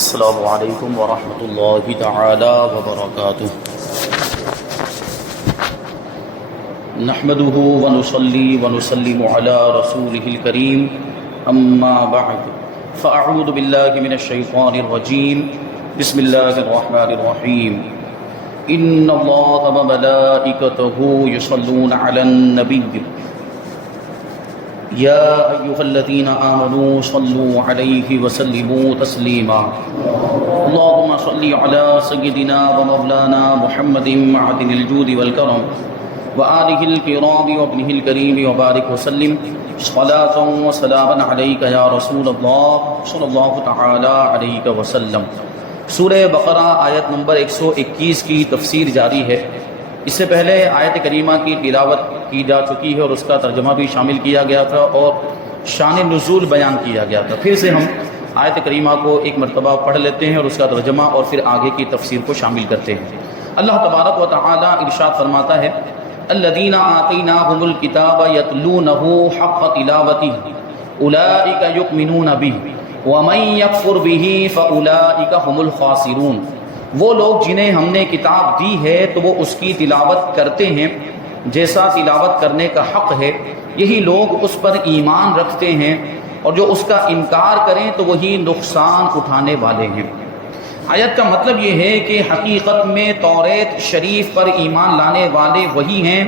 السلام علیکم ورحمۃ اللہ تعالی وبرکاتہ۔ نحمده ونصلي ونسلم على رسوله الكريم اما بعد فاعوذ باللہ من الشیطان الرجیم بسم اللہ الرحمن الرحیم ان اللہ وملائکته یصلون علی النبی یا ایہا الذین آمنوا صلوا علیہ وسلموا تسلیما اللہم صلی علی سیدنا ومولانا محمد معدن الجود والکرم وآلہ الکرام وابنہ الکریم وبارک وسلم صلاۃ وسلاما علیک یا رسول اللہ صلی اللہ تعالی علیہ وسلم۔ سورہ بقرہ آیت نمبر 121 کی تفسیر جاری ہے۔ اس سے پہلے آیت کریمہ کی تلاوت کی جا چکی ہے اور اس کا ترجمہ بھی شامل کیا گیا تھا اور شان نزول بیان کیا گیا تھا۔ پھر سے ہم آیت کریمہ کو ایک مرتبہ پڑھ لیتے ہیں اور اس کا ترجمہ اور پھر آگے کی تفسیر کو شامل کرتے ہیں۔ اللہ تبارک و تعالی ارشاد فرماتا ہے الذین آتیناہم الکتاب یتلونہ حق تلاوتہ اولئک یؤمنون بہ ومن یکفر بہ فاولئک ھم الخاسرون۔ وہ لوگ جنہیں ہم نے کتاب دی ہے تو وہ اس کی تلاوت کرتے ہیں جیسا تلاوت کرنے کا حق ہے، یہی لوگ اس پر ایمان رکھتے ہیں، اور جو اس کا انکار کریں تو وہی نقصان اٹھانے والے ہیں۔ آیت کا مطلب یہ ہے کہ حقیقت میں توریت شریف پر ایمان لانے والے وہی ہیں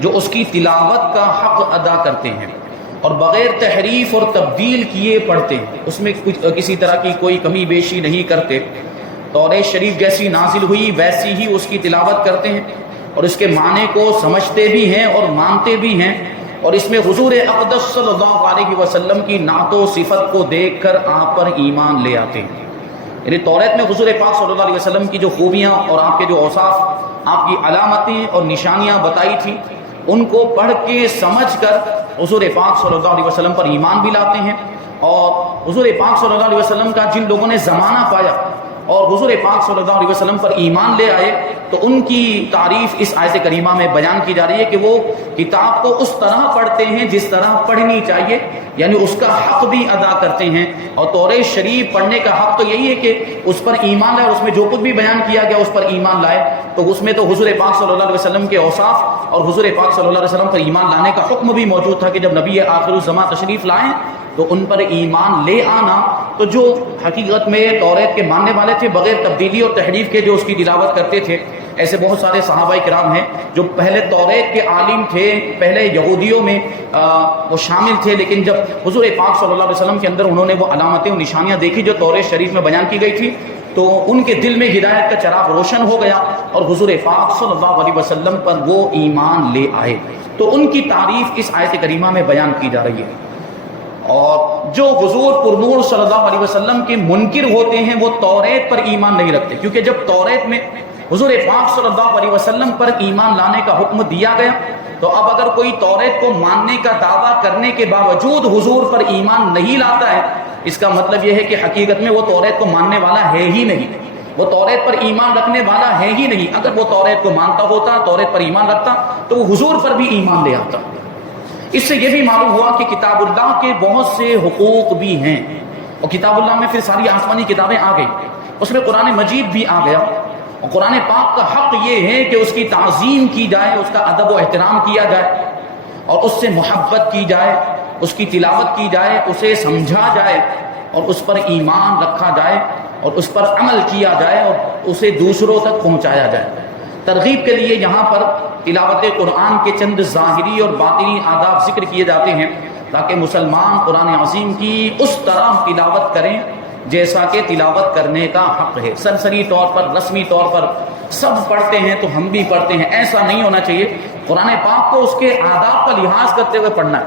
جو اس کی تلاوت کا حق ادا کرتے ہیں اور بغیر تحریف اور تبدیل کیے پڑھتے ہیں، اس میں کسی طرح کی کوئی کمی بیشی نہیں کرتے۔ توریت شریف جیسی نازل ہوئی ویسی ہی اس کی تلاوت کرتے ہیں اور اس کے معنی کو سمجھتے بھی ہیں اور مانتے بھی ہیں، اور اس میں حضور اقدس صلی اللہ علیہ وسلم کی نعت و صفت کو دیکھ کر آپ پر ایمان لے آتے ہیں۔ یعنی توریت میں حضور پاک صلی اللہ علیہ وسلم کی جو خوبیاں اور آپ کے جو اوصاف، آپ کی علامتیں اور نشانیاں بتائی تھیں، ان کو پڑھ کے سمجھ کر حضور پاک صلی اللہ علیہ وسلم پر ایمان بھی لاتے ہیں، اور حضور پاک صلی اللہ علیہ وسلم کا جن لوگوں نے زمانہ پایا اور حضور پاک صلی اللہ علیہ وسلم پر ایمان لے آئے تو ان کی تعریف اس آیت کریمہ میں بیان کی جا رہی ہے کہ وہ کتاب کو اس طرح پڑھتے ہیں جس طرح پڑھنی چاہیے، یعنی اس کا حق بھی ادا کرتے ہیں۔ اور توریت شریف پڑھنے کا حق تو یہی ہے کہ اس پر ایمان لائے، اس میں جو کچھ بھی بیان کیا گیا اس پر ایمان لائے، تو اس میں تو حضور پاک صلی اللہ علیہ وسلم کے اوصاف اور حضور پاک صلی اللہ علیہ وسلم پر ایمان لانے کا حکم بھی موجود تھا کہ جب نبی آخر الزمان تشریف لائیں تو ان پر ایمان لے آنا۔ تو جو حقیقت میں توریت کے ماننے والے تھے، بغیر تبدیلی اور تحریف کے جو اس کی تلاوت کرتے تھے، ایسے بہت سارے صحابہ کرام ہیں جو پہلے توریت کے عالم تھے، پہلے یہودیوں میں وہ شامل تھے، لیکن جب حضور پاک صلی اللہ علیہ وسلم کے اندر انہوں نے وہ علامتیں اور نشانیاں دیکھی جو توریت شریف میں بیان کی گئی تھی، تو ان کے دل میں ہدایت کا چراغ روشن ہو گیا اور حضور پاک صلی اللہ علیہ وسلم پر وہ ایمان لے آئے۔ تو ان کی تعریف اس آیت کریمہ میں بیان کی جا رہی ہے۔ اور جو حضور پرنور صلی اللہ علیہ وسلم کے منکر ہوتے ہیں وہ توریت پر ایمان نہیں رکھتے، کیونکہ جب توریت میں حضور پاک صلی اللہ علیہ وسلم پر ایمان لانے کا حکم دیا گیا تو اب اگر کوئی توریت کو ماننے کا دعویٰ کرنے کے باوجود حضور پر ایمان نہیں لاتا ہے، اس کا مطلب یہ ہے کہ حقیقت میں وہ توریت کو ماننے والا ہے ہی نہیں، وہ توریت پر ایمان رکھنے والا ہے ہی نہیں۔ اگر وہ توریت کو مانتا ہوتا، توریت پر ایمان رکھتا، تو وہ حضور پر بھی ایمان لے آتا۔ اس سے یہ بھی معلوم ہوا کہ کتاب اللہ کے بہت سے حقوق بھی ہیں، اور کتاب اللہ میں پھر ساری آسمانی کتابیں آ گئی، اس میں قرآن مجید بھی آ گیا، اور قرآن پاک کا حق یہ ہے کہ اس کی تعظیم کی جائے، اس کا ادب و احترام کیا جائے، اور اس سے محبت کی جائے، اس کی تلاوت کی جائے، اسے سمجھا جائے، اور اس پر ایمان رکھا جائے، اور اس پر عمل کیا جائے، اور اسے دوسروں تک پہنچایا جائے۔ ترغیب کے لیے یہاں پر تلاوت قرآن کے چند ظاہری اور باطنی آداب ذکر کیے جاتے ہیں تاکہ مسلمان قرآن عظیم کی اس طرح تلاوت کریں جیسا کہ تلاوت کرنے کا حق ہے۔ سرسری طور پر، رسمی طور پر سب پڑھتے ہیں تو ہم بھی پڑھتے ہیں، ایسا نہیں ہونا چاہیے۔ قرآن پاک کو اس کے آداب کا لحاظ کرتے ہوئے پڑھنا ہے،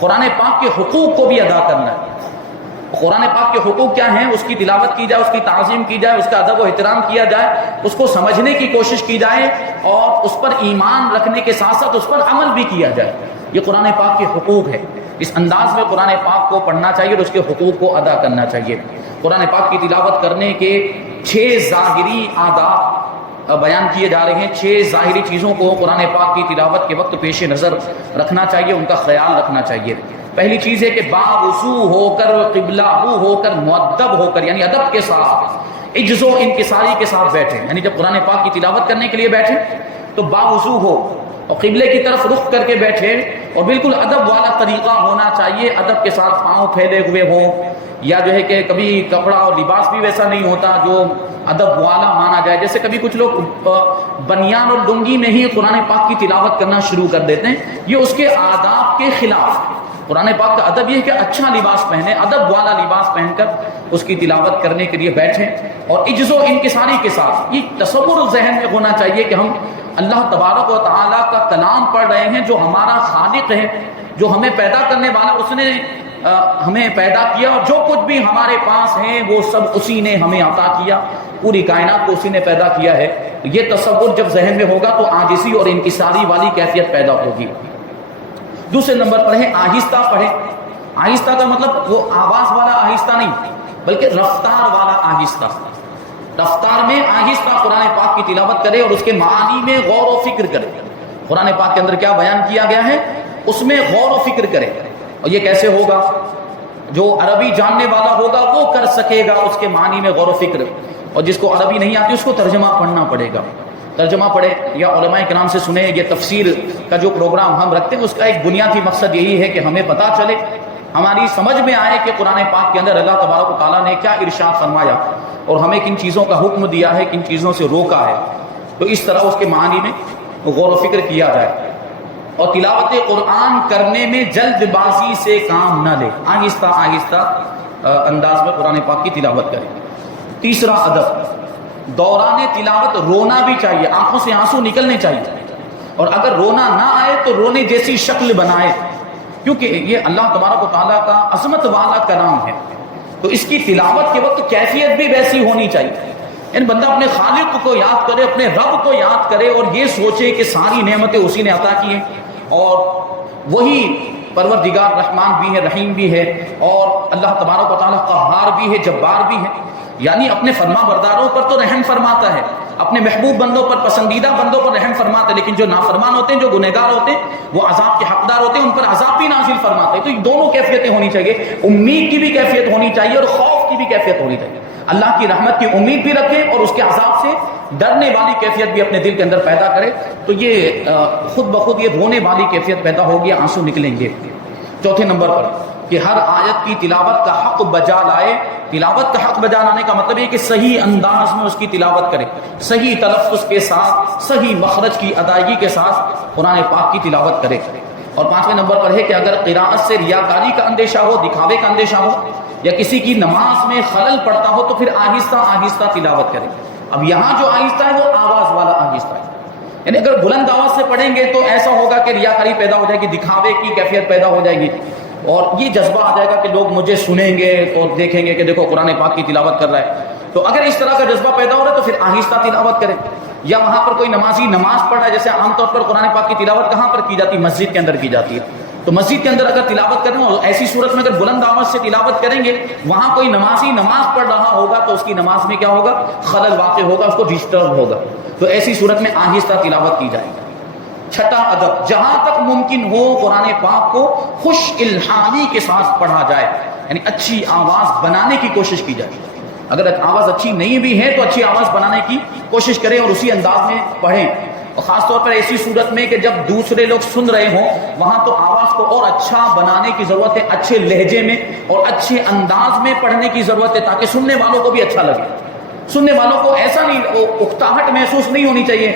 قرآن پاک کے حقوق کو بھی ادا کرنا ہے۔ قرآن پاک کے حقوق کیا ہیں؟ اس کی تلاوت کی جائے، اس کی تعظیم کی جائے، اس کا ادب و احترام کیا جائے، اس کو سمجھنے کی کوشش کی جائے، اور اس پر ایمان رکھنے کے ساتھ ساتھ اس پر عمل بھی کیا جائے۔ یہ قرآن پاک کے حقوق ہے۔ اس انداز میں قرآن پاک کو پڑھنا چاہیے اور اس کے حقوق کو ادا کرنا چاہیے۔ قرآن پاک کی تلاوت کرنے کے 6 ظاہری آداب بیان کیے جا رہے ہیں 6 ظاہری چیزوں کو قرآن پاک کی تلاوت کے وقت پیش نظر رکھنا چاہیے، ان کا خیال رکھنا چاہیے۔ پہلی چیز ہے کہ باوضو ہو کر، قبلہ ہو کر، مؤدب ہو کر، یعنی ادب کے ساتھ، عجز و انکساری کے ساتھ بیٹھیں۔ یعنی جب قرآن پاک کی تلاوت کرنے کے لیے بیٹھیں تو باوضو ہو اور قبلے کی طرف رخ کر کے بیٹھے، اور بالکل ادب والا طریقہ ہونا چاہیے، ادب کے ساتھ پاؤں پھیلے ہوئے ہوں، یا جو ہے کہ کبھی کپڑا اور لباس بھی ویسا نہیں ہوتا جو ادب والا مانا جائے۔ جیسے کبھی کچھ لوگ بنیان اور لنگی میں ہی قرآن پاک کی تلاوت کرنا شروع کر دیتے ہیں، یہ اس کے آداب کے خلاف ہے۔ قرآن پاک کا ادب یہ ہے کہ اچھا لباس پہنے، ادب والا لباس پہن کر اس کی تلاوت کرنے کے لیے بیٹھیں، اور عجز و انکساری کے ساتھ۔ یہ تصور ذہن میں ہونا چاہیے کہ ہم اللہ تبارک و تعالیٰ کا کلام پڑھ رہے ہیں، جو ہمارا خالق ہے، جو ہمیں پیدا کرنے والا، اس نے ہمیں پیدا کیا، اور جو کچھ بھی ہمارے پاس ہیں وہ سب اسی نے ہمیں عطا کیا، پوری کائنات کو اسی نے پیدا کیا ہے۔ یہ تصور جب ذہن میں ہوگا تو عاجزی اور انکساری والی کیفیت پیدا ہوگی۔ دوسرے نمبر پر ہے آہستہ پڑھیں۔ آہستہ کا مطلب وہ آواز والا آہستہ نہیں، بلکہ رفتار والا آہستہ۔ رفتار میں آہستہ قرآن پاک کی تلاوت کرے اور اس کے معانی میں غور و فکر کرے۔ قرآن پاک کے اندر کیا بیان کیا گیا ہے اس میں غور و فکر کرے۔ اور یہ کیسے ہوگا؟ جو عربی جاننے والا ہوگا وہ کر سکے گا اس کے معنی میں غور و فکر، اور جس کو عربی نہیں آتی اس کو ترجمہ پڑھنا پڑے گا۔ ترجمہ پڑھے یا علماء کرام سے سنے۔ یہ تفسیر کا جو پروگرام ہم رکھتے ہیں اس کا ایک بنیادی مقصد یہی ہے کہ ہمیں پتہ چلے، ہماری سمجھ میں آئے کہ قرآن پاک کے اندر اللہ تبارک و تعالیٰ نے کیا ارشاد فرمایا اور ہمیں کن چیزوں کا حکم دیا ہے، کن چیزوں سے روکا ہے۔ تو اس طرح اس کے معنی میں غور و فکر کیا جائے، اور تلاوت قرآن کرنے میں جلد بازی سے کام نہ لے، آہستہ آہستہ انداز میں قرآن پاک کی تلاوت کرے۔ تیسرا ادب، دوران تلاوت رونا بھی چاہیے، آنکھوں سے آنسو نکلنے چاہیے، اور اگر رونا نہ آئے تو رونے جیسی شکل بنائے، کیونکہ یہ اللہ تبارک و تعالیٰ کا عظمت والا کلام ہے، تو اس کی تلاوت کے وقت کیفیت بھی ویسی ہونی چاہیے۔ یعنی بندہ اپنے خالق کو یاد کرے، اپنے رب کو یاد کرے، اور یہ سوچے کہ ساری نعمتیں اسی نے عطا کی ہیں، اور وہی پروردگار رحمان بھی ہے، رحیم بھی ہے، اور اللہ تبارک و تعالیٰ قہار بھی ہے، جبار بھی ہے۔ یعنی اپنے فرما برداروں پر تو رحم فرماتا ہے، اپنے محبوب بندوں پر، پسندیدہ بندوں پر رحم فرماتا ہے، لیکن جو نافرمان ہوتے ہیں، جو گنہگار ہوتے ہیں، وہ عذاب کے حقدار ہوتے ہیں، ان پر عذاب بھی نازل فرماتا ہے۔ تو یہ دونوں کیفیتیں ہونی چاہیے، امید کی بھی کیفیت ہونی چاہیے اور خوف کی بھی کیفیت ہونی چاہیے۔ اللہ کی رحمت کی امید بھی رکھیں اور اس کے عذاب سے ڈرنے والی کیفیت بھی اپنے دل کے اندر پیدا کرے، تو یہ خود بخود یہ رونے والی کیفیت پیدا ہوگی، آنسو نکلیں گے۔ چوتھے نمبر پر کہ ہر آیت کی تلاوت کا حق بجا لائے۔ تلاوت کا حق بجا لانے کا مطلب یہ کہ صحیح انداز میں اس کی تلاوت کرے، صحیح تلفظ کے ساتھ، صحیح مخرج کی ادائیگی کے ساتھ قرآن پاک کی تلاوت کرے۔ اور پانچویں نمبر پر ہے کہ اگر قراءت سے ریاکاری کا اندیشہ ہو، دکھاوے کا اندیشہ ہو، یا کسی کی نماز میں خلل پڑتا ہو تو پھر آہستہ آہستہ تلاوت کرے۔ اب یہاں جو آہستہ ہے وہ آواز والا آہستہ ہے، یعنی اگر بلند آواز سے پڑھیں گے تو ایسا ہوگا کہ ریاکاری پیدا ہو جائے گی، دکھاوے کی کیفیت پیدا ہو جائے گی، اور یہ جذبہ آ جائے گا کہ لوگ مجھے سنیں گے اور دیکھیں گے کہ دیکھو قرآن پاک کی تلاوت کر رہا ہے۔ تو اگر اس طرح کا جذبہ پیدا ہو رہا ہے تو پھر آہستہ تلاوت کریں۔ یا وہاں پر کوئی نمازی نماز پڑھ رہا ہے، جیسے عام طور پر قرآن پاک کی تلاوت کہاں پر کی جاتی ہے؟ مسجد کے اندر کی جاتی ہے، تو مسجد کے اندر اگر تلاوت کریں اور ایسی صورت میں اگر بلند آواز سے تلاوت کریں گے، وہاں کوئی نمازی نماز پڑھ رہا ہوگا تو اس کی نماز میں کیا ہوگا؟ خلل واقع ہوگا، اس کو ڈسٹرب ہوگا، تو ایسی صورت میں آہستہ تلاوت کی جائے گی۔ چھٹا ادب، جہاں تک ممکن ہو قرآن پاک کو خوش الحانی کے ساتھ پڑھا جائے، یعنی اچھی آواز بنانے کی کوشش کی جائے۔ اگر آواز اچھی نہیں بھی ہے تو اچھی آواز بنانے کی کوشش کریں اور اسی انداز میں پڑھیں، اور خاص طور پر ایسی صورت میں کہ جب دوسرے لوگ سن رہے ہوں، وہاں تو آواز کو اور اچھا بنانے کی ضرورت ہے، اچھے لہجے میں اور اچھے انداز میں پڑھنے کی ضرورت ہے، تاکہ سننے والوں کو بھی اچھا لگے، سننے والوں کو ایسا نہیں اکتاہٹ محسوس نہیں ہونی چاہیے،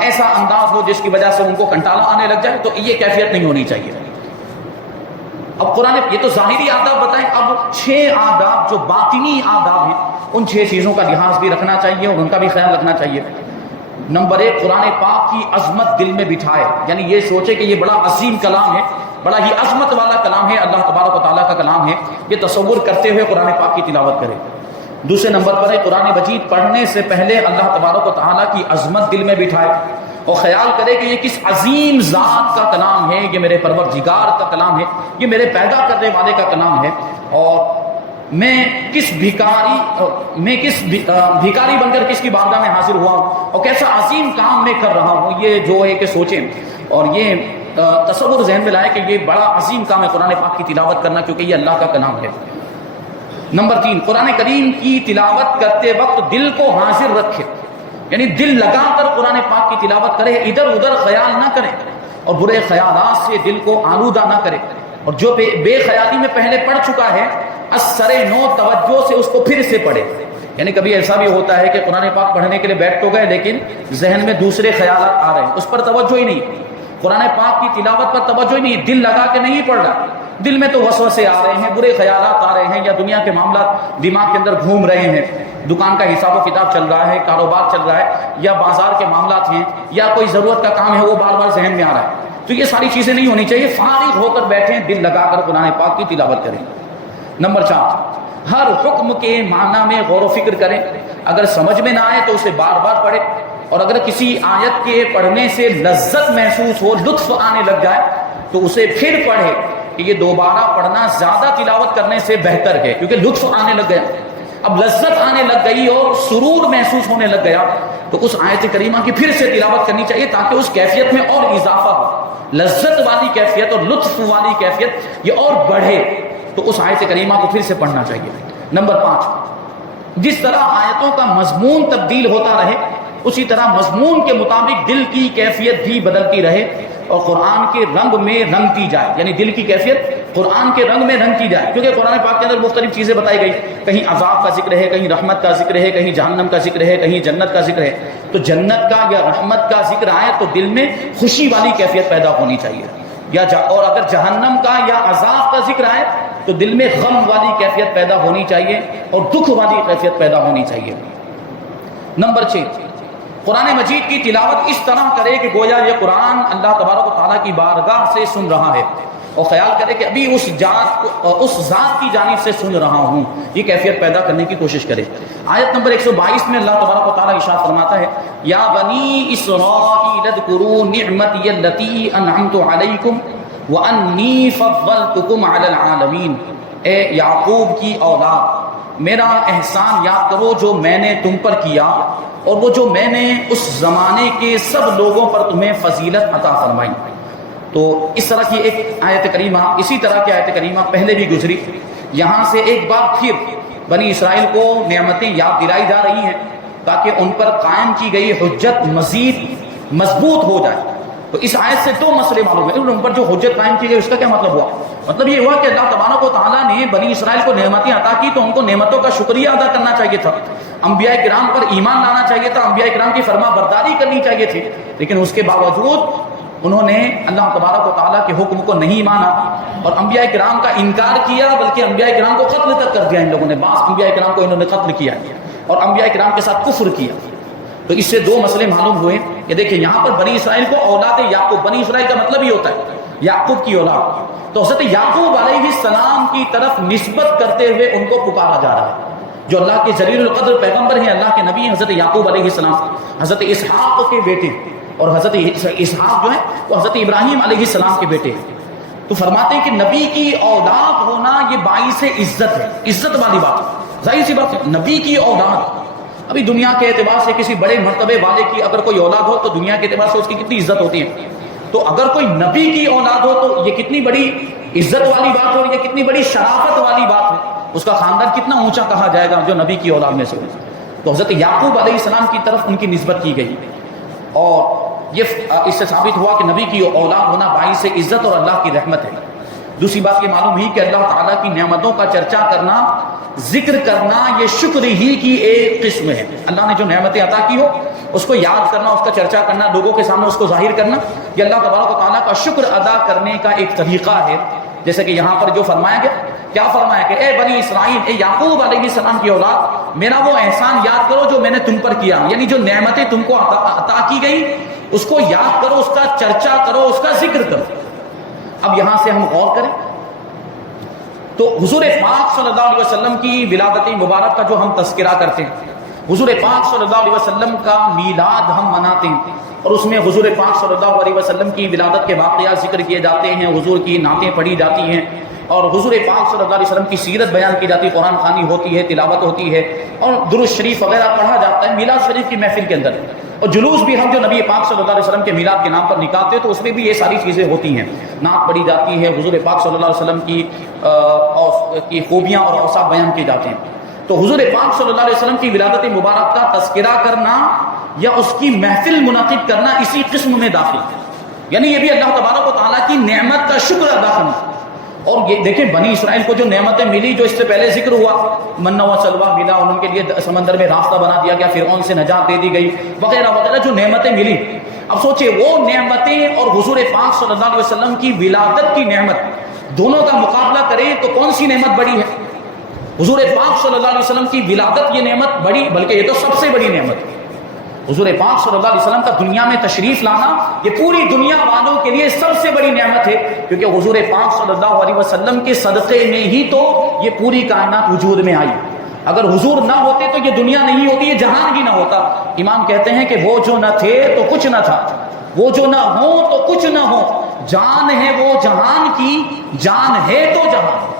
ایسا انداز ہو جس کی وجہ سے ان کو کنٹالا آنے لگ جائے، تو یہ کیفیت نہیں ہونی چاہیے۔ اب قرآن یہ تو ظاہری آداب بتائیں، اب 6 آداب جو باطنی آداب ہیں، ان 6 چیزوں کا لحاظ بھی رکھنا چاہیے اور ان کا بھی خیال رکھنا چاہیے۔ نمبر 1، قرآن پاک کی عظمت دل میں بٹھائے، یعنی یہ سوچے کہ یہ بڑا عظیم کلام ہے، بڑا ہی عظمت والا کلام ہے، اللہ تبارک و تعالیٰ کا کلام ہے، یہ تصور کرتے ہوئے قرآن پاک کی تلاوت کرے۔ دوسرے نمبر پر ہے قرآن مجید پڑھنے سے پہلے اللہ تبارک و تعالیٰ کی عظمت دل میں بٹھائے اور خیال کرے کہ یہ کس عظیم ذات کا کلام ہے، یہ میرے پروردگار کا کلام ہے، یہ میرے پیدا کرنے والے کا کلام ہے۔ اور میں کس بھیکاری بن کر کس کی بارگاہ میں حاضر ہوا ہوں اور کیسا عظیم کام میں کر رہا ہوں. یہ جو ہے کہ سوچیں اور یہ تصور ذہن میں لائے کہ یہ بڑا عظیم کام ہے قرآن پاک کی تلاوت کرنا، کیونکہ یہ اللہ کا کلام ہے. نمبر 3، قرآن کریم کی تلاوت کرتے وقت دل کو حاضر رکھے، یعنی دل لگا کر قرآن پاک کی تلاوت کرے، ادھر ادھر خیال نہ کرے اور برے خیالات سے دل کو آلودہ نہ کرے. اور جو بے خیالی میں پہلے پڑھ چکا ہے اثر نو توجہ سے اس کو پھر سے پڑھے. یعنی کبھی ایسا بھی ہوتا ہے کہ قرآن پاک پڑھنے کے لیے بیٹھ تو گئے لیکن ذہن میں دوسرے خیالات آ رہے ہیں، اس پر توجہ ہی نہیں، قرآن پاک کی تلاوت پر توجہ ہی نہیں، دل لگا کے نہیں پڑھ رہا. دل میں تو وسوسے آ رہے ہیں، برے خیالات آ رہے ہیں، یا دنیا کے معاملات دماغ کے اندر گھوم رہے ہیں، دکان کا حساب و کتاب چل رہا ہے، کاروبار چل رہا ہے، یا بازار کے معاملات ہیں، یا کوئی ضرورت کا کام ہے وہ بار بار ذہن میں آ رہا ہے. تو یہ ساری چیزیں نہیں ہونی چاہیے، فارغ ہو کر بیٹھیں، دل لگا کر قرآن پاک کی تلاوت کریں. نمبر 4، ہر حکم کے معنی میں غور و فکر کریں. اگر سمجھ میں نہ آئے تو اسے بار بار پڑھیں، اور اگر کسی آیت کے پڑھنے سے لذت محسوس ہو، لطف آنے لگ جائے تو اسے پھر پڑھے. کہ یہ دوبارہ پڑھنا زیادہ تلاوت کرنے سے بہتر ہے، کیونکہ لطف آنے لگ گیا، اب لذت آنے لگ گئی اور سرور محسوس ہونے لگ گیا، تو اس آیت کریمہ کی پھر سے تلاوت کرنی چاہیے تاکہ اس کیفیت میں اور اضافہ ہو، لذت والی کیفیت اور لطف والی کیفیت یہ اور بڑھے، تو اس آیت کریمہ کو پھر سے پڑھنا چاہیے. نمبر 5، جس طرح آیتوں کا مضمون تبدیل ہوتا رہے اسی طرح مضمون کے مطابق دل کی کیفیت بھی بدلتی رہے اور قرآن کے رنگ میں رنگتی جائے. یعنی دل کی کیفیت قرآن کے رنگ میں رنگتی جائے، کیونکہ قرآن پاک کے اندر مختلف چیزیں بتائی گئی، کہیں عذاب کا ذکر ہے، کہیں رحمت کا ذکر ہے، کہیں جہنم کا ذکر ہے، کہیں جنت کا ذکر ہے. تو جنت کا یا رحمت کا ذکر آئے تو دل میں خوشی والی کیفیت پیدا ہونی چاہیے، اور اگر جہنم کا یا عذاب کا ذکر آئے تو دل میں غم والی کیفیت پیدا ہونی چاہیے اور دکھ والی کیفیت پیدا ہونی چاہیے. نمبر 6، قرآن مجید کی تلاوت اس طرح کرے کہ گویا یہ قرآن اللہ تبارک و تعالیٰ کی بارگاہ سے سن رہا ہے، اور خیال کرے کہ ابھی اس ذات کی جانب سے سن رہا ہوں. یہ کیفیت پیدا کرنے کی کوشش کرے. آیت نمبر 122 میں اللہ تبارک و تعالیٰ ارشاد فرماتا ہے، یا بنی اسرائیل اذکروا نعمتی التی انعمت علیکم وانی فضلتکم علی العالمین. اے یعقوب کی اولاد، میرا احسان یاد کرو جو میں نے تم پر کیا اور وہ جو میں نے اس زمانے کے سب لوگوں پر تمہیں فضیلت عطا فرمائی. تو اس طرح کی ایک آیت کریمہ، اسی طرح کی آیت کریمہ پہلے بھی گزری. یہاں سے ایک بار پھر بنی اسرائیل کو نعمتیں یاد دلائی جا رہی ہیں تاکہ ان پر قائم کی گئی حجت مزید مضبوط ہو جائے. تو اس آیت سے دو مسئلے معلوم ہیں. ان پر جو حجت قائم کی گئی اس کا کیا مطلب ہوا؟ مطلب یہ ہوا کہ اللہ تبارک و تعالیٰ نے بنی اسرائیل کو نعمتیں عطا کی تو ان کو نعمتوں کا شکریہ ادا کرنا چاہیے تھا، انبیاء کرام پر ایمان لانا چاہیے تھا، انبیاء کرام کی فرما برداری کرنی چاہیے تھی، لیکن اس کے باوجود انہوں نے اللہ تبارک و تعالیٰ کے حکم کو نہیں مانا اور انبیاء کرام کا انکار کیا، بلکہ انبیاء کرام کو قتل تک کر دیا. ان لوگوں نے بعض انبیاء کرام کو انہوں نے قتل کیا اور انبیاء کرام کے ساتھ کفر کیا. تو اس سے دو مسئلے معلوم ہوئے کہ دیکھیں یہاں پر بنی اسرائیل کو اولاد یعقوب، بنی اسرائیل کا مطلب ہی ہوتا ہے یعقوب کی اولاد، تو حضرت یعقوب علیہ السلام کی طرف نسبت کرتے ہوئے ان کو پکارا جا رہا ہے. جو اللہ کے جلیل القدر پیغمبر ہیں، اللہ کے نبی حضرت یعقوب علیہ السلام، حضرت اسحاق کے بیٹے، اور حضرت اسحاق جو ہے وہ حضرت ابراہیم علیہ السلام کے بیٹے ہیں. تو فرماتے ہیں کہ نبی کی اولاد ہونا یہ باعث عزت ہے، عزت والی بات ہے. ظاہر سی بات ہے نبی کی اولاد، ابھی دنیا کے اعتبار سے کسی بڑے مرتبے والے کی اگر کوئی اولاد ہو تو دنیا کے اعتبار سے اس کی کتنی عزت ہوتی ہے. تو اگر کوئی نبی کی اولاد ہو تو یہ کتنی بڑی عزت والی بات ہو، یہ کتنی بڑی شرافت والی بات ہے. اس کا خاندان کتنا اونچا کہا جائے گا جو نبی کی اولاد میں سے ہو. تو حضرت یعقوب علیہ السلام کی طرف ان کی نسبت کی گئی، اور یہ اس سے ثابت ہوا کہ نبی کی اولاد ہونا باعث عزت اور اللہ کی رحمت ہے. دوسری بات یہ معلوم ہوئی کہ اللہ تعالیٰ کی نعمتوں کا چرچا کرنا، ذکر کرنا، یہ شکر ہی کی ایک قسم ہے. اللہ نے جو نعمتیں عطا کی ہو اس کو یاد کرنا، اس کا چرچا کرنا، لوگوں کے سامنے اس کو ظاہر کرنا، یہ اللہ تبارک و تعالیٰ کا شکر ادا کرنے کا ایک طریقہ ہے. جیسے کہ یہاں پر جو فرمایا گیا، کیا فرمایا کہ اے بنی اسرائیل، اے یعقوب علیہ السلام کی اولاد، میرا وہ احسان یاد کرو جو میں نے تم پر کیا. یعنی جو نعمتیں تم کو عطا کی گئی اس کو یاد کرو، اس کا چرچا کرو، اس کا ذکر کرو. اب یہاں سے ہم غور کریں تو حضور پاک صلی اللہ علیہ وسلم کی ولادت مبارک کا جو ہم تذکرہ کرتے ہیں، حضور پاک صلی اللہ علیہ وسلم کا میلاد ہم مناتے ہیں اور اس میں حضور پاک صلی اللہ علیہ وسلم کی ولادت کے واقعات ذکر کیے جاتے ہیں، حضور کی نعتیں پڑھی جاتی ہیں، اور حضور پاک صلی اللہ علیہ وسلم کی سیرت بیان کی جاتی ہے، قرآن خوانی ہوتی ہے، تلاوت ہوتی ہے، اور درود شریف وغیرہ پڑھا جاتا ہے میلاد شریف کی محفل کے اندر، اور جلوس بھی ہم جو نبی پاک صلی اللہ علیہ وسلم کے میلاد کے نام پر نکالتے ہیں تو اس میں بھی یہ ساری چیزیں ہوتی ہیں، نعت پڑھی جاتی ہے، حضور پاک صلی اللہ علیہ وسلم کی خوبیاں اور اوصاف بیان کیے جاتے ہیں۔ تو حضور پاک صلی اللہ علیہ وسلم کی ولادت مبارک کا تذکرہ کرنا یا اس کی محفل منعقد کرنا اسی قسم میں داخل ہے، یعنی یہ بھی اللہ تبارک و تعالیٰ کی نعمت کا شکر ادا کرنا۔ اور یہ دیکھیں بنی اسرائیل کو جو نعمتیں ملی، جو اس سے پہلے ذکر ہوا، منہ و سلوہ ملا، ان کے لیے سمندر میں راستہ بنا دیا گیا، فرعون سے نجات دے دی گئی، وغیرہ وغیرہ جو نعمتیں ملی۔ اب سوچئے وہ نعمتیں اور حضور پاک صلی اللہ علیہ وسلم کی ولادت کی نعمت، دونوں کا مقابلہ کریں تو کون سی نعمت بڑی ہے؟ حضور پاک صلی اللہ علیہ وسلم کی ولادت یہ نعمت بڑی، بلکہ یہ تو سب سے بڑی نعمت ہے۔ حضور پاک صلی اللہ علیہ وسلم کا دنیا میں تشریف لانا یہ پوری دنیا والوں کے لیے سب سے بڑی نعمت ہے، کیونکہ حضور پاک صلی اللہ علیہ وسلم کے صدقے میں ہی تو یہ پوری کائنات وجود میں آئی۔ اگر حضور نہ ہوتے تو یہ دنیا نہیں ہوتی، یہ جہان ہی نہ ہوتا۔ امام کہتے ہیں کہ وہ جو نہ تھے تو کچھ نہ تھا، وہ جو نہ ہو تو کچھ نہ ہو، جان ہے وہ جہان کی، جان ہے تو جہان۔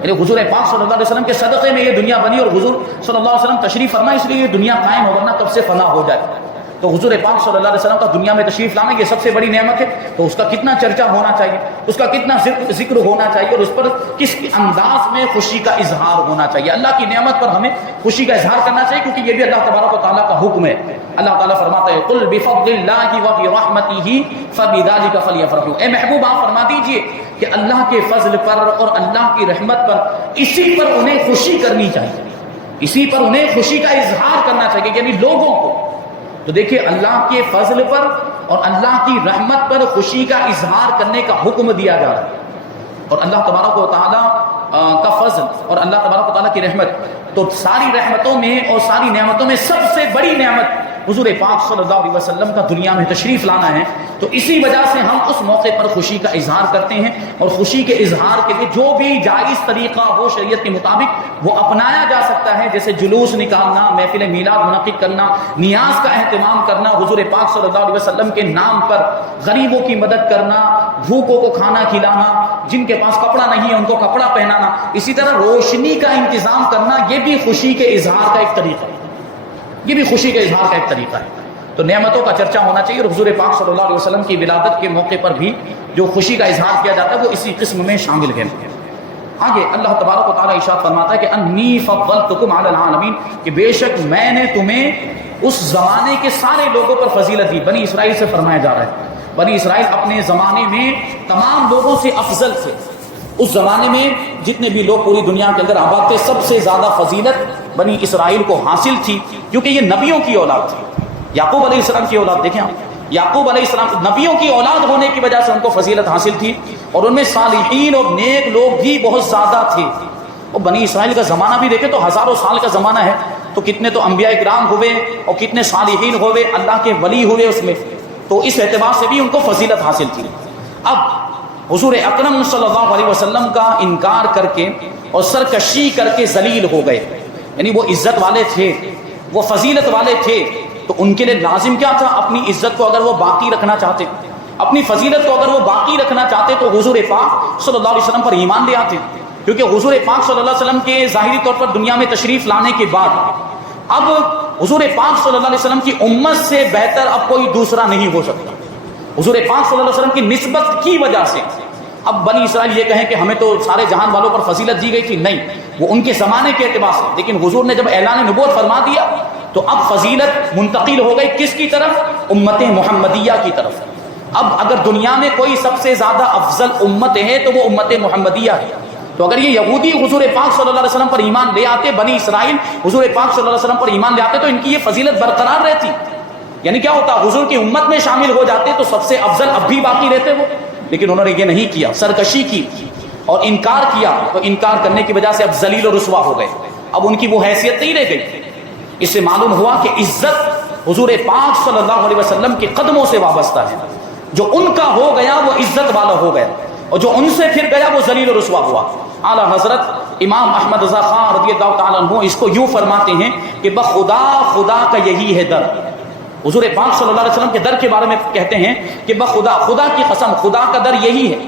یعنی حضور پاک صلی اللہ علیہ وسلم کے صدقے میں یہ دنیا بنی، اور حضور صلی اللہ علیہ وسلم تشریف فرما، اس لیے یہ دنیا قائم ہو، ورنہ کب سے فنا ہو جائے۔ تو حضور پاک صلی اللہ علیہ وسلم کا دنیا میں تشریف لانا یہ سب سے بڑی نعمت ہے، تو اس کا کتنا چرچا ہونا چاہیے، اس کا کتنا ذکر ہونا چاہیے، اور اس پر کس انداز میں خوشی کا اظہار ہونا چاہیے۔ اللہ کی نعمت پر ہمیں خوشی کا اظہار کرنا چاہیے، کیونکہ یہ بھی اللہ تبارک و تعالیٰ کا حکم ہے۔ اللہ تعالیٰ فرماتا ہے قل بفضل اللہ وبرحمتہ فبذلک فلیفرحوا، اے محبوب آپ فرما دیجئے کہ اللہ کے فضل پر اور اللہ کی رحمت پر، اسی پر انہیں خوشی کرنی چاہیے، اسی پر انہیں خوشی کا اظہار کرنا چاہیے، یعنی لوگوں کو۔ تو دیکھیے اللہ کے فضل پر اور اللہ کی رحمت پر خوشی کا اظہار کرنے کا حکم دیا جا رہا ہے، اور اللہ تبارک و تعالیٰ کا فضل اور اللہ تبارک و تعالیٰ کی رحمت، تو ساری رحمتوں میں اور ساری نعمتوں میں سب سے بڑی نعمت حضور پاک صلی اللہ علیہ وسلم کا دنیا میں تشریف لانا ہے۔ تو اسی وجہ سے ہم اس موقع پر خوشی کا اظہار کرتے ہیں، اور خوشی کے اظہار کے لیے جو بھی جائز طریقہ ہو شریعت کے مطابق وہ اپنایا جا سکتا ہے، جیسے جلوس نکالنا، محفل میلاد منعقد کرنا، نیاز کا اہتمام کرنا، حضور پاک صلی اللہ علیہ وسلم کے نام پر غریبوں کی مدد کرنا، بھوکوں کو کھانا کھلانا، جن کے پاس کپڑا نہیں ہے ان کو کپڑا پہنانا، اسی طرح روشنی کا انتظام کرنا، یہ بھی خوشی کے اظہار کا ایک طریقہ ہے، یہ بھی خوشی کے اظہار کا ایک طریقہ ہے۔ تو نعمتوں کا چرچا ہونا چاہیے، اور حضور پاک صلی اللہ علیہ وسلم کی ولادت کے موقع پر بھی جو خوشی کا اظہار کیا جاتا ہے وہ اسی قسم میں شامل ہے۔ آگے اللہ تبارک و تعالیٰ ارشاد فرماتا ہے کہ انی فضلتکم علی العالمین، کہ بے شک میں نے تمہیں اس زمانے کے سارے لوگوں پر فضیلت دی۔ بنی اسرائیل سے فرمایا جا رہا ہے، بنی اسرائیل اپنے زمانے میں تمام لوگوں سے افضل تھے۔ اس زمانے میں جتنے بھی لوگ پوری دنیا کے اندر آباد تھے، سب سے زیادہ فضیلت بنی اسرائیل کو حاصل تھی، کیونکہ یہ نبیوں کی اولاد تھی۔ یعقوب علیہ السلام کی اولاد دیکھیں آپ، یعقوب علیہ السلام نبیوں کی اولاد ہونے کی وجہ سے ان کو فضیلت حاصل تھی، اور ان میں صالحین اور نیک لوگ بھی بہت زیادہ تھے۔ اور بنی اسرائیل کا زمانہ بھی دیکھیں تو ہزاروں سال کا زمانہ ہے، تو کتنے تو انبیاء اکرام ہوئے اور کتنے صالحین ہوئے، اللہ کے ولی ہوئے اس میں، تو اس اعتبار سے بھی ان کو فضیلت حاصل تھی۔ اب حضور اکرم صلی اللہ علیہ وسلم کا انکار کر کے اور سرکشی کر کے ذلیل ہو گئے، یعنی وہ عزت والے تھے، وہ فضیلت والے تھے، تو ان کے لیے لازم کیا تھا؟ اپنی عزت کو اگر وہ باقی رکھنا چاہتے، اپنی فضیلت کو اگر وہ باقی رکھنا چاہتے تو حضور پاک صلی اللہ علیہ وسلم پر ایمان لے آتے، کیونکہ حضور پاک صلی اللہ علیہ وسلم کے ظاہری طور پر دنیا میں تشریف لانے کے بعد اب حضور پاک صلی اللہ علیہ وسلم کی امت سے بہتر اب کوئی دوسرا نہیں ہو سکتا۔ حضور پاک صلی اللہ علیہ وسلم کی نسبت کی وجہ سے اب بنی اسرائیل یہ کہیں کہ ہمیں تو سارے جہان والوں پر فضیلت دی گئی تھی، نہیں، وہ ان کے زمانے کے اعتبار سے، لیکن حضور نے جب اعلان نبوت فرما دیا تو اب فضیلت منتقل ہو گئی کس کی طرف؟ امت محمدیہ کی طرف۔ اب اگر دنیا میں کوئی سب سے زیادہ افضل امت ہے تو وہ امت محمدیہ ہے۔ تو اگر یہ یہودی حضور پاک صلی اللہ علیہ وسلم پر ایمان لے آتے، بنی اسرائیل حضور پاک صلی اللہ علیہ وسلم پر ایمان لے آتے، تو ان کی یہ فضیلت برقرار رہتی، یعنی کیا ہوتا؟ حضور کی امت میں شامل ہو جاتے تو سب سے افضل اب بھی باقی رہتے وہ، لیکن انہوں نے یہ نہیں کیا، سرکشی کی اور انکار کیا، تو انکار کرنے کی وجہ سے اب ذلیل و رسوا ہو گئے، اب ان کی وہ حیثیت نہیں رہ گئی۔ اس سے معلوم ہوا کہ عزت حضور پاک صلی اللہ علیہ وسلم کے قدموں سے وابستہ ہے، جو ان کا ہو گیا وہ عزت والا ہو گیا، اور جو ان سے پھر گیا وہ ذلیل و رسوا ہوا۔ اعلیٰ حضرت امام احمد رضا خان رضی اللہ تعالیٰ عنہ اس کو یوں فرماتے ہیں کہ بخدا خدا کا یہی ہے در۔ حضور پاک صلی اللہ علیہ وسلم کے در کے بارے میں کہتے ہیں کہ بخدا، خدا کی قسم، خدا کا در یہی ہے،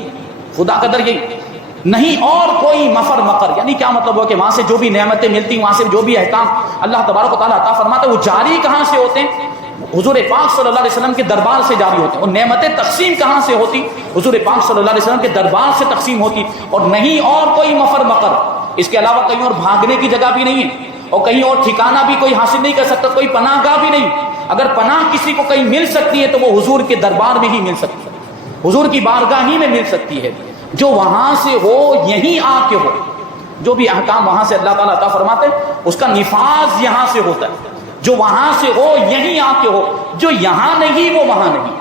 خدا کا در یہی، نہیں اور کوئی مفر مقر، یعنی کیا مطلب ہو کہ وہاں سے جو بھی نعمتیں ملتی ہیں، وہاں سے جو بھی احکام اللہ تبارک و تعالیٰ عطا فرماتا ہے، وہ جاری کہاں سے ہوتے ہیں؟ حضور پاک صلی اللہ علیہ وسلم کے دربار سے جاری ہوتے ہیں. اور نعمتیں تقسیم کہاں سے ہوتی؟ حضور پاک صلی اللہ علیہ وسلم کے دربار سے تقسیم ہوتی. اور نہیں اور کوئی مفر مقر، اس کے علاوہ کہیں اور بھاگنے کی جگہ بھی نہیں ہے، اور کہیں اور ٹھکانہ بھی کوئی حاصل نہیں کر سکتا، کوئی پناہ گاہ بھی نہیں. اگر پناہ کسی کو کہیں مل سکتی ہے تو وہ حضور کے دربار میں ہی مل سکتی ہے، حضور کی بارگاہ ہی میں مل سکتی ہے. جو وہاں سے ہو یہیں آ کے ہو، جو بھی احکام وہاں سے اللہ تعالیٰ عطا فرماتے ہیں اس کا نفاذ یہاں سے ہوتا ہے. جو وہاں سے ہو یہیں آ کے ہو، جو یہاں نہیں وہ وہاں نہیں،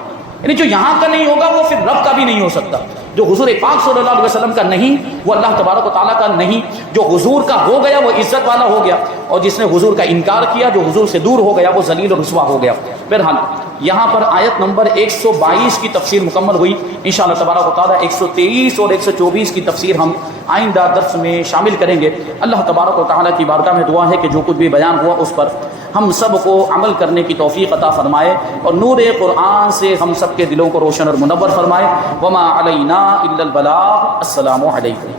یعنی جو یہاں کا نہیں ہوگا وہ پھر رب کا بھی نہیں ہو سکتا. جو حضور پاک صلی اللہ علیہ وسلم کا نہیں وہ اللہ تبارک و تعالیٰ کا نہیں. جو حضور کا ہو گیا وہ عزت والا ہو گیا، اور جس نے حضور کا انکار کیا، جو حضور سے دور ہو گیا، وہ ذلیل و رسوا ہو گیا. بہرحال یہاں پر آیت نمبر 122 کی تفسیر مکمل ہوئی. انشاءاللہ تبارک و تعالیٰ 123 اور 124 کی تفسیر ہم آئندہ درس میں شامل کریں گے. اللہ تبارک و تعالیٰ کی بارگاہ میں دعا ہے کہ جو کچھ بھی بیان ہوا اس پر ہم سب کو عمل کرنے کی توفیق عطا فرمائے، اور نور قرآن سے ہم سب کے دلوں کو روشن اور منور فرمائے. وما علینا الا البلاغ. السلام علیکم.